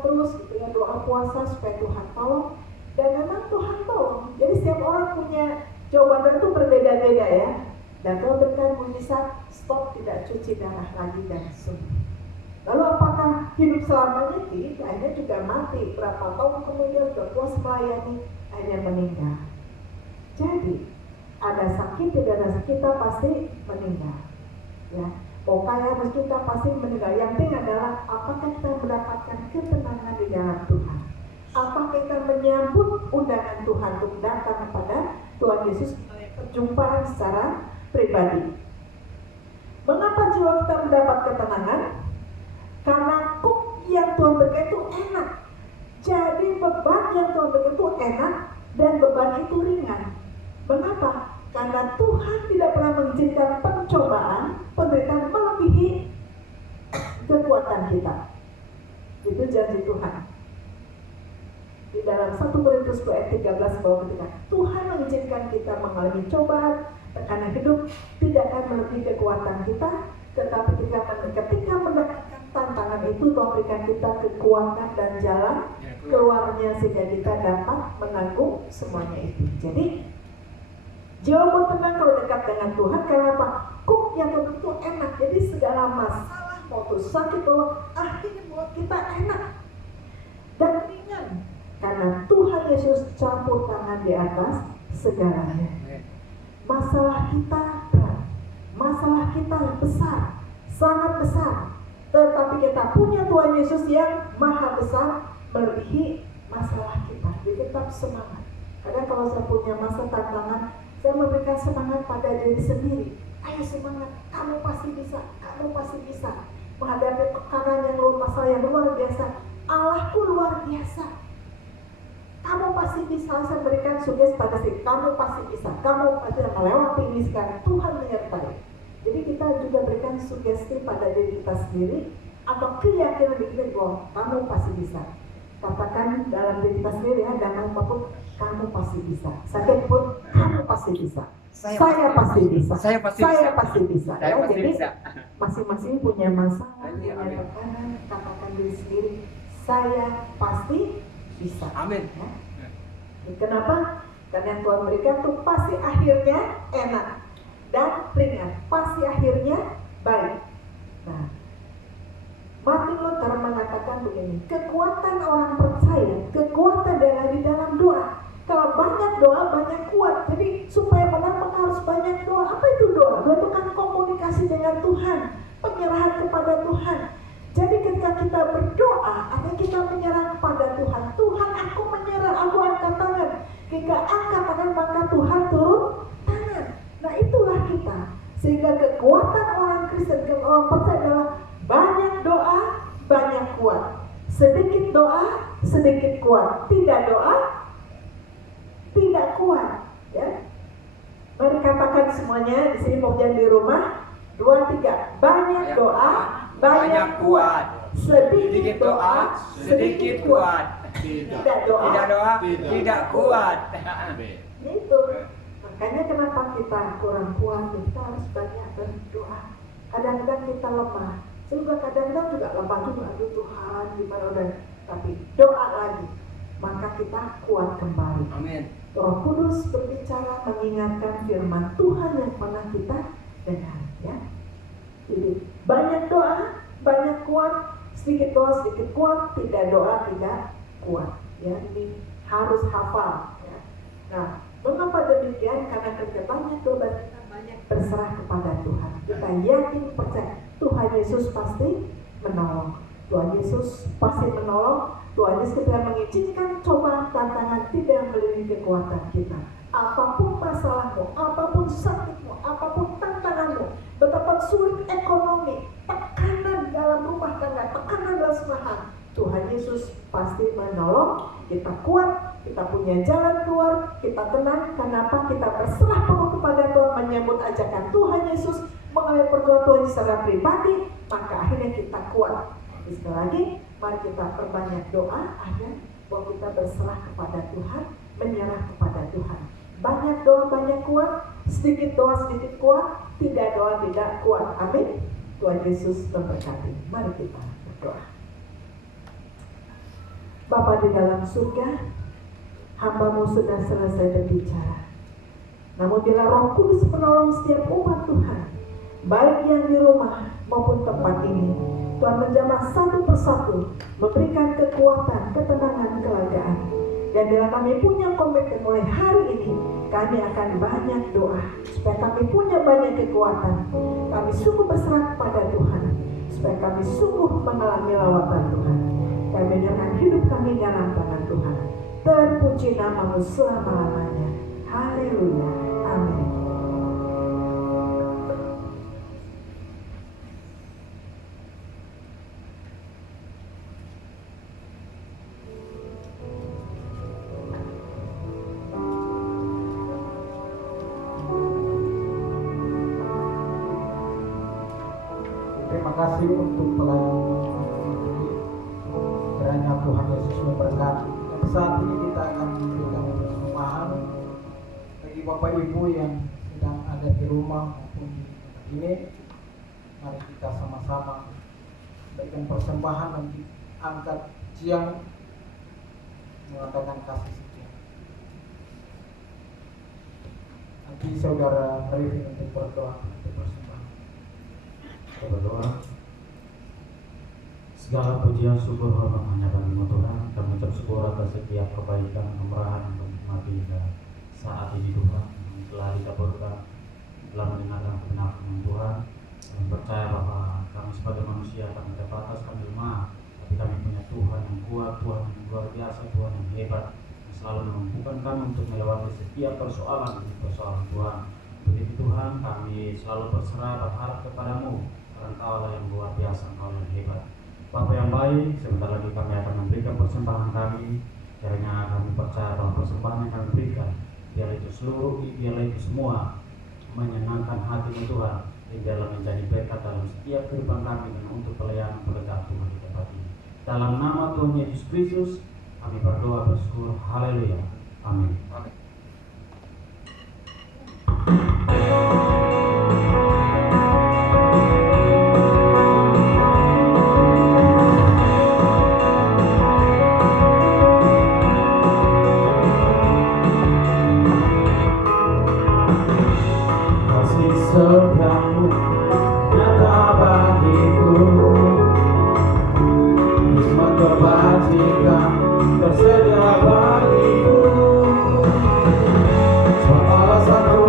terus gitu ya, doa puasa supaya Tuhan tolong. Dan memang Tuhan tolong. Jadi setiap orang punya jawaban itu berbeda-beda ya. Dan Tuhan berikan mujizat, stop, tidak cuci darah lagi dan sembuh. Lalu apakah hidup selamanya? Tidak, akhirnya juga mati. Berapa tahun kemudian sudah puas melayani, akhirnya meninggal. Jadi ada sakit, tidak ada sakit, kita pasti meninggal. Ya, mau kaya harus kita pasti meninggal. Yang penting adalah apakah kita mendapatkan ketenangan di dalam Tuhan. Apakah kita menyambut undangan Tuhan untuk datang kepada Tuhan Yesus perjumpaan secara pribadi. Mengapa jiwa kita mendapat ketenangan? Karena kuk yang Tuhan berikan itu enak. Jadi beban yang Tuhan berikan itu enak dan beban itu ringan. Mengapa? Karena Tuhan tidak pernah mengizinkan pencobaan, penderitaan melebihi kekuatan kita. Itu janji Tuhan. Di dalam 1 Korintus 2:13 bahwa ketika Tuhan mengizinkan kita mengalami cobaan, tekanan hidup tidak akan melebihi kekuatan kita, tetapi ketika mendapatkan tantangan itu Tuhan berikan kita kekuatan dan jalan keluarnya sehingga kita dapat menanggung semuanya itu. Jadi jiwamu tenang kalau dekat dengan Tuhan. Karena apa? Kuk yang itu enak. Jadi segala masalah mau itu sakit bahwa akhirnya buat kita enak dan ringan. Karena Tuhan Yesus campur tangan di atas segalanya. Masalah kita berat, masalah kita besar, sangat besar. Tetapi kita punya Tuhan Yesus yang maha besar, melebihi masalah kita. Jadi tetap semangat. Kadang kalau saya punya masa tantangan, saya memberikan semangat pada diri sendiri. Ayo semangat, kamu pasti bisa, kamu pasti bisa. Menghadapi tekanan yang masalah yang luar biasa. Allahku luar biasa. Kamu pasti bisa. Saya berikan sugesti pada diri, kamu pasti bisa. Kamu pasti melewati ini sekarang. Tuhan menyertai. Jadi kita juga berikan sugesti pada diri kita sendiri atau keyakinan diri kita bahwa kamu pasti bisa. Katakan dalam diri kita sendiri ya, dan apapun kamu pasti bisa. Sakit pun kamu pasti bisa. Saya pasti bisa. Saya pasti bisa. Jadi masing-masing punya masalah, punya tekanan. Katakan diri sendiri, saya pasti bisa. Amin. Ya. Kenapa? Karena yang Tuhan berikan itu pasti akhirnya enak dan ringan. Pasti akhirnya baik. Nah, Martin Luther mengatakan begini, kekuatan orang percaya, kekuatan adalah di dalam doa. Kalau banyak doa, banyak kuat. Jadi supaya menang harus banyak doa. Apa itu doa? Doa itu kan komunikasi dengan Tuhan, penyerahan kepada Tuhan. Jadi ketika kita berdoa, atau kita menyerah kepada Tuhan, Tuhan aku menyerah, aku angkat tangan. Ketika angkat tangan maka Tuhan turun tangan. Nah itulah kita. Sehingga kekuatan orang Kristen, orang percaya adalah banyak doa, banyak kuat. Sedikit doa, sedikit kuat. Tidak doa, tidak kuat. Ya. Mari katakan semuanya di sini mau jangan di rumah. 2, 3. Banyak doa, banyak kuat. Sedikit doa, sedikit kuat. Tidak doa, tidak kuat. Itu. Makanya kenapa kita kurang kuat, kita harus banyak berdoa. Kadang-kadang kita lemah. Sehingga kadang-kadang juga lemah juga. Aduh Tuhan, gimana udah. Tapi doa lagi, maka kita kuat kembali. Amin. Roh Kudus berbicara mengingatkan firman Tuhan yang pernah kita dengar. Ya. Jadi banyak doa, banyak kuat. Sedikit doa, sedikit kuat. Tidak doa, tidak kuat. Ya, ini harus hafal. Ya. Nah, mengapa demikian? Karena ketika banyak doa kita banyak berserah kepada Tuhan. Kita yakin percaya Tuhan Yesus pasti menolong. Tuhan Yesus pasti menolong. Tuhan Yesus ketika mengizinkan cobaan tantangan tidak melebihi kekuatan kita. Apapun masalahmu, apapun sakitmu, apapun tantanganmu, betapa sulit ekonomi, tekanan dalam rumah tangga, tekanan dalam semua hal, Tuhan Yesus pasti kita kuat, kita punya jalan keluar, kita tenang. Kenapa? Kita berserah penuh kepada Tuhan, menyambut ajakan Tuhan Yesus, mengalami pertolongan Tuhan secara pribadi, maka akhirnya kita kuat. Sekali lagi, mari kita perbanyak doa agar bahwa kita berserah kepada Tuhan, menyerah kepada Tuhan. Banyak doa banyak kuat, sedikit doa sedikit kuat, tidak doa tidak kuat. Amin. Tuhan Yesus memberkati. Mari kita berdoa. Bapa di dalam surga, hamba-Mu sudah selesai berbicara. Namun bila Roh Kudus menolong setiap umat Tuhan, baik yang di rumah maupun tempat ini, Tuhan menjamah satu persatu, memberikan kekuatan, ketenangan, kelegaan. Dan bila kami punya komitmen mulai hari ini, kami akan banyak doa supaya kami punya banyak kekuatan. Kami sungguh berserah kepada Tuhan, supaya kami sungguh mengalami lawatan Tuhan. Kami menyerahkan hidup kami dalam tangan Tuhan. Terpuji nama-Mu selama-lamanya. Haleluya. Amin. Terima kasih untuk pelayanan ini. Kiranya Tuhan Yesus memberkati. Dan saat ini kita akan memberikan persembahan bagi Bapak Ibu yang sedang ada di rumah maupun di tempat ini. Mari kita sama-sama berikan persembahan dan angkat pujian mengatakan kasih setia. Nanti saudara Rifin untuk berdoa untuk persembahan. Kita berdoa. Segala pujian syukur hormat hanya bagi-Mu Tuhan. Kami mengucap syukur atas setiap kebaikan, kemurahan, dan nikmat hingga saat ini Tuhan, yang telah dikaburkan, telah mendengarkan kebenaran Tuhan. Kami percaya bahwa kami sebagai manusia kami terbatas, kami lemah, tapi kami punya Tuhan yang kuat, Tuhan yang luar biasa, Tuhan yang hebat, yang selalu memampukan kami untuk melewati setiap persoalan demi persoalan Tuhan. Begitu Tuhan, kami selalu berserah berharap kepada-Mu, karena Engkau yang luar biasa, Engkau yang hebat. Bapa yang baik, sebentar lagi kami akan memberikan persembahan kami. Kiranya kami percaya bahwa persembahan yang kami berikan, biar itu semua menyenangkan hati-Mu Tuhan, dan dalam menjadi berkat dalam setiap kehidupan kami dan untuk pelayanan pekerjaan Tuhan di tempat ini. Dalam nama Tuhan Yesus Kristus, kami berdoa bersyukur. Haleluya. Amin. Kasih setiamu nyata bagiku, hikmat kebajikan tersedia bagiku. Sebab alasanku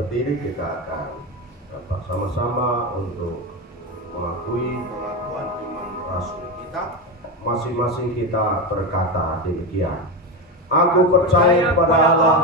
berdiri, kita akan bersama-sama untuk mengakui pengakuan iman rasul kita. Masing-masing kita berkata demikian. Aku percaya kepada Allah,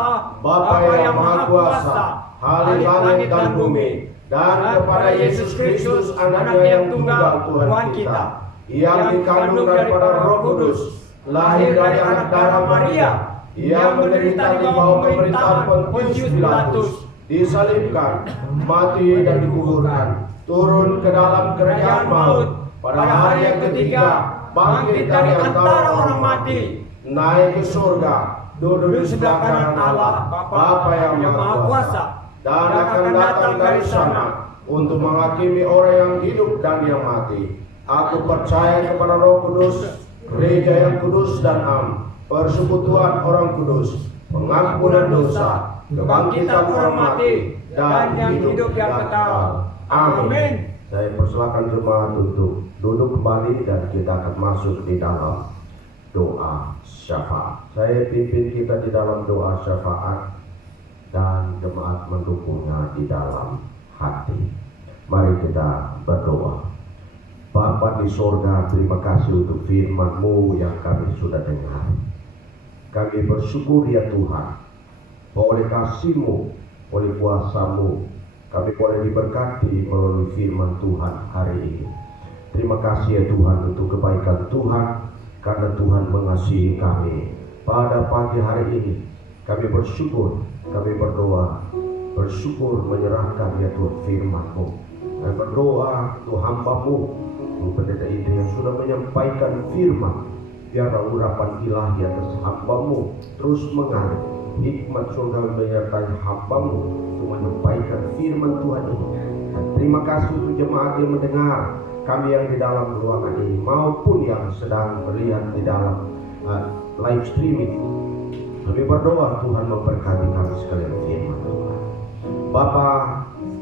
Bapa yang Maha Kuasa, Halik langit dan bumi, dan kepada Yesus Kristus, Anaknya yang tunggal Tuhan kita, yang dikandung daripada Roh Kudus, lahir dari anak darah Maria, yang menderita di bawah pemerintahan Pontius Pilatus, disalibkan, mati dan dikuburkan, turun ke dalam kerajaan maut, pada hari yang ketiga bangkit dari antara orang mati, naik ke surga, duduk di sebelah kanan Allah, Bapa yang Maha Kuasa, dan akan datang dari sana untuk menghakimi orang yang hidup dan yang mati. Aku percaya kepada Roh Kudus, gereja yang kudus dan am, persekutuan orang kudus, pengampunan dosa, kebangkitan orang mati, dan hidup yang kekal. Amin. Saya persilakan jemaat untuk duduk kembali dan kita akan masuk di dalam doa syafaat. Saya pimpin kita di dalam doa syafaat dan jemaat mendukungnya di dalam hati. Mari kita berdoa. Bapa di sorga, terima kasih untuk firman-Mu yang kami sudah dengar. Kami bersyukur ya Tuhan, bahwa oleh kasih-Mu, oleh kuasa-Mu, kami boleh diberkati melalui firman Tuhan hari ini. Terima kasih ya Tuhan untuk kebaikan Tuhan, karena Tuhan mengasihi kami. Pada pagi hari ini kami bersyukur, kami berdoa, bersyukur menyerahkan ya Tuhan firman-Mu. Kami berdoa untuk hamba-Mu, untuk Pendeta Indri yang sudah menyampaikan firman. Biarlah urapan ilahi atas hamba-Mu terus mengalir, hikmat surga menyertai hamba-Mu untuk menyampaikan firman Tuhan ini. Dan terima kasih untuk jemaat yang mendengar, kami yang di dalam ruangan ini maupun yang sedang melihat di dalam live streaming. Kami berdoa Tuhan memberkati kami sekalian firman Tuhan. Bapa,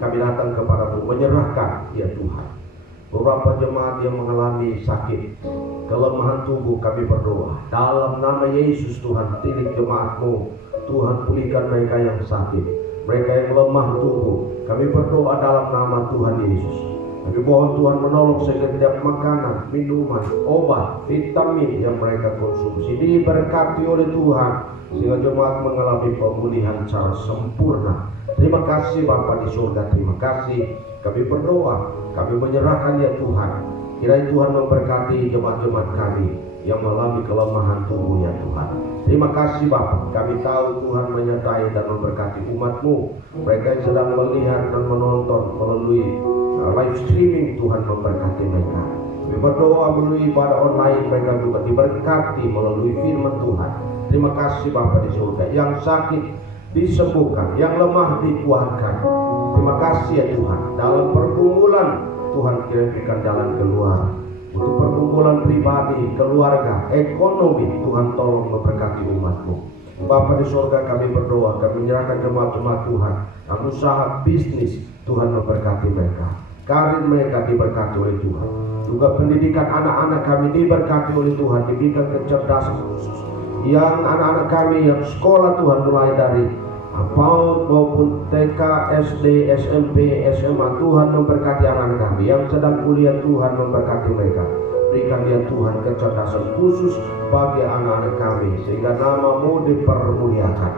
kami datang kepadamu menyerahkan ya Tuhan beberapa jemaat yang mengalami sakit, kelemahan tubuh. Kami berdoa dalam nama Yesus Tuhan, tilik jemaat-Mu Tuhan, pulihkan mereka yang sakit, mereka yang lemah tubuh. Kami berdoa dalam nama Tuhan Yesus. Kami mohon Tuhan menolong setiap makanan, minuman, obat, vitamin yang mereka konsumsi diberkati oleh Tuhan, sehingga jemaat mengalami pemulihan secara sempurna. Terima kasih Bapa di surga, terima kasih. Kami berdoa, kami menyerahkan ya Tuhan. Kiranya Tuhan memberkati jemaat-jemaat kami yang mengalami kelemahan tubuh ya Tuhan. Terima kasih Bapa, kami tahu Tuhan menyertai dan memberkati umat-Mu. Mereka yang sedang melihat dan menonton melalui live streaming, Tuhan memberkati mereka. Kami berdoa melalui ibadah online, mereka juga diberkati melalui firman Tuhan. Terima kasih Bapa di surga, yang sakit disembuhkan, yang lemah dikuatkan. Terima kasih ya Tuhan. Dalam pergumulan Tuhan kirimkan jalan keluar. Untuk pergumulan pribadi, keluarga, ekonomi, Tuhan tolong memberkati umat-Mu. Bapa di surga, kami berdoa, kami menyerahkan jemaat-jemaat Tuhan yang usaha bisnis, Tuhan memberkati mereka. Karir mereka diberkati oleh Tuhan. Juga pendidikan anak-anak kami diberkati oleh Tuhan, diberikan kecerdasan khusus. Yang anak-anak kami yang sekolah Tuhan, mulai dari PAUD maupun TK, SD, SMP, SMA, Tuhan memberkati anak-anak kami. Yang sedang kuliah, Tuhan memberkati mereka. Berikan dia Tuhan kecerdasan khusus bagi anak-anak kami, sehingga nama-Mu dipermuliakan.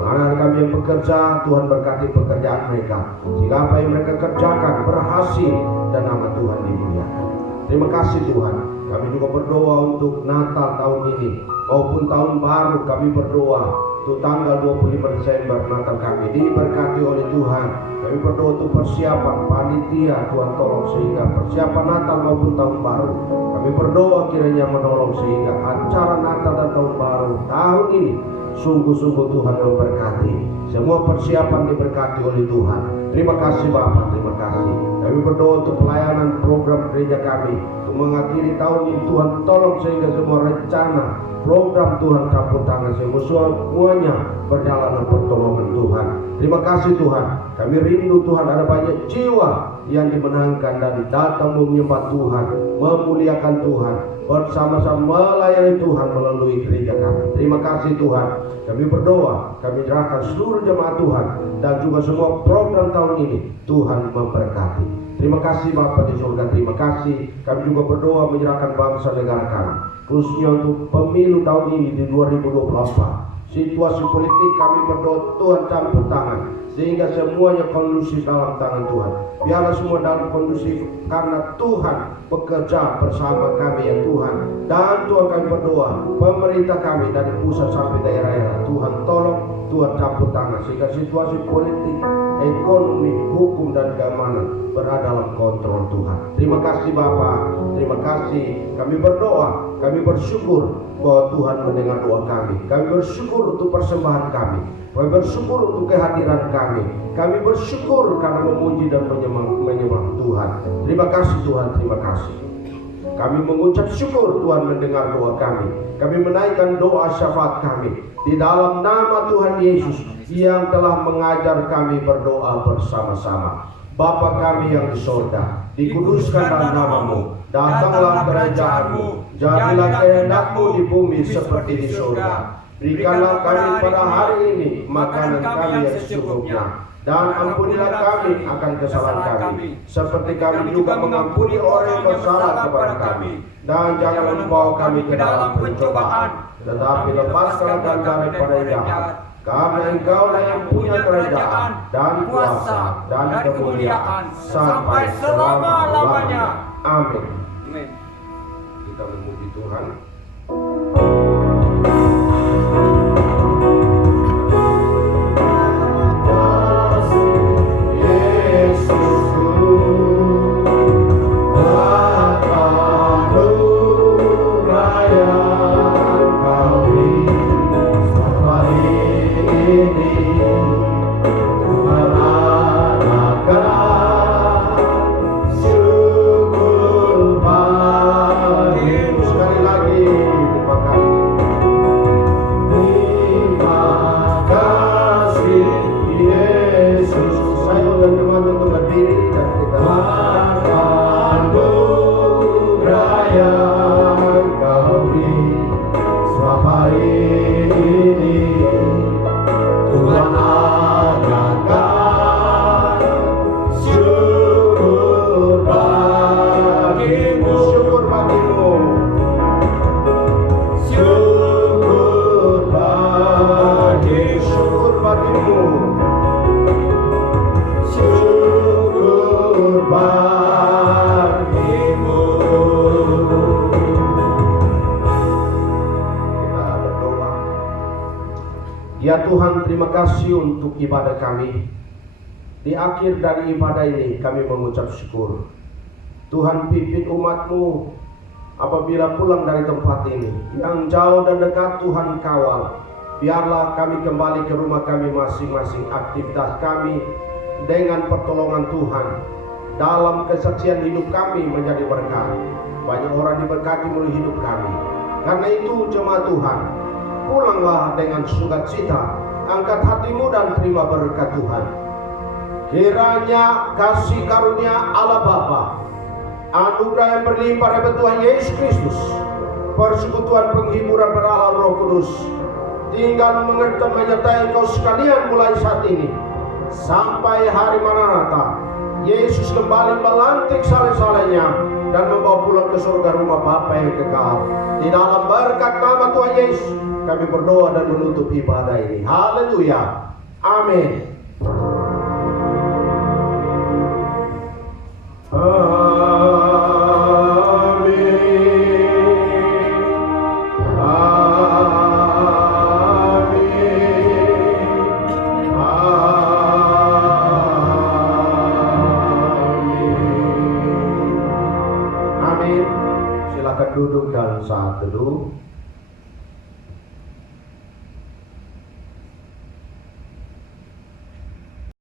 Anak-anak kami yang bekerja, Tuhan berkati pekerjaan mereka, sehingga apa yang mereka kerjakan berhasil dan nama Tuhan dimuliakan. Terima kasih Tuhan. Kami juga berdoa untuk Natal tahun ini maupun tahun baru. Kami berdoa untuk tanggal 25 Desember Natal kami diberkati oleh Tuhan. Kami berdoa untuk persiapan panitia, Tuhan tolong sehingga persiapan Natal maupun tahun baru. Kami berdoa kiranya menolong sehingga acara Natal dan tahun baru tahun ini sungguh-sungguh Tuhan memberkati. Semua persiapan diberkati oleh Tuhan. Terima kasih Bapak, terima kasih. Kami berdoa untuk pelayanan program gereja kami untuk mengakhiri tahun ini. Tuhan tolong sehingga semua rencana program Tuhan campur tangan, semuanya berjalan pertolongan Tuhan. Terima kasih Tuhan. Kami rindu Tuhan ada banyak jiwa yang dimenangkan dan datang menyembah Tuhan, memuliakan Tuhan, bersama-sama melayani Tuhan melalui gereja kami. Terima kasih Tuhan. Kami berdoa, kami serahkan seluruh jemaat Tuhan dan juga semua program tahun ini. Tuhan memberkati. Terima kasih Bapa di surga, terima kasih. Kami juga berdoa menyerahkan bangsa negara kami, khususnya untuk pemilu tahun ini di 2024. Situasi politik kami berdoa Tuhan campur tangan, sehingga semuanya kondusif dalam tangan Tuhan. Biarlah semua dalam kondusif karena Tuhan bekerja bersama kami ya Tuhan. Dan Tuhan kami berdoa, pemerintah kami dari pusat sampai daerah-daerah, Tuhan tolong, Tuhan campur tangan, sehingga situasi politik, ekonomi, hukum dan keamanan berada dalam kontrol Tuhan. Terima kasih Bapa, terima kasih. Kami berdoa, kami bersyukur bahwa Tuhan mendengar doa kami. Kami bersyukur untuk persembahan kami. Kami bersyukur untuk kehadiran kami. Kami bersyukur karena memuji dan menyembah Tuhan. Terima kasih Tuhan, terima kasih. Kami mengucap syukur Tuhan mendengar doa kami. Kami menaikkan doa syafaat kami di dalam nama Tuhan Yesus yang telah mengajar kami berdoa bersama-sama. Bapa kami yang di surga, dikuduskanlah namamu, datanglah kerajaanmu, jadilah kehendakmu di bumi seperti di surga. Berikanlah kami pada hari ini makanan kami yang secukupnya, dan ampunilah kami akan kesalahan kami, seperti kami juga mengampuni orang yang bersalah kepada kami. Dan jangan membawa kami ke dalam pencobaan, tetapi lepaskanlah kami daripada jahat. Karena Engkaulah yang punya kerajaan dan kuasa dan kemuliaan sampai selama-lamanya. Amin. Kita memuji Tuhan. Ya Tuhan, terima kasih untuk ibadah kami. Di akhir dari ibadah ini kami mengucap syukur. Tuhan, pimpin umat-Mu apabila pulang dari tempat ini. Yang jauh dan dekat Tuhan kawal. Biarlah kami kembali ke rumah kami masing-masing, aktivitas kami dengan pertolongan Tuhan. Dalam kesaksian hidup kami menjadi berkat. Banyak orang diberkati melalui hidup kami. Karena itu jemaat Tuhan, pulanglah dengan sukacita, angkat hatimu dan terima berkat Tuhan. Kiranya kasih karunia Allah Bapa, anugerah yang berlimpah dari Tuhan Yesus Kristus, persekutuan penghiburan berhala Roh Kudus, tinggal mengerti menyertai kau sekalian mulai saat ini sampai hari Maranatha. Yesus kembali melantik saleh-salehnya dan membawa pulang ke surga rumah Bapa yang kekal. Di dalam berkat nama Tuhan Yesus kami berdoa dan menutup ibadah ini. Haleluya. Amin. Silakan duduk dan saat teduh.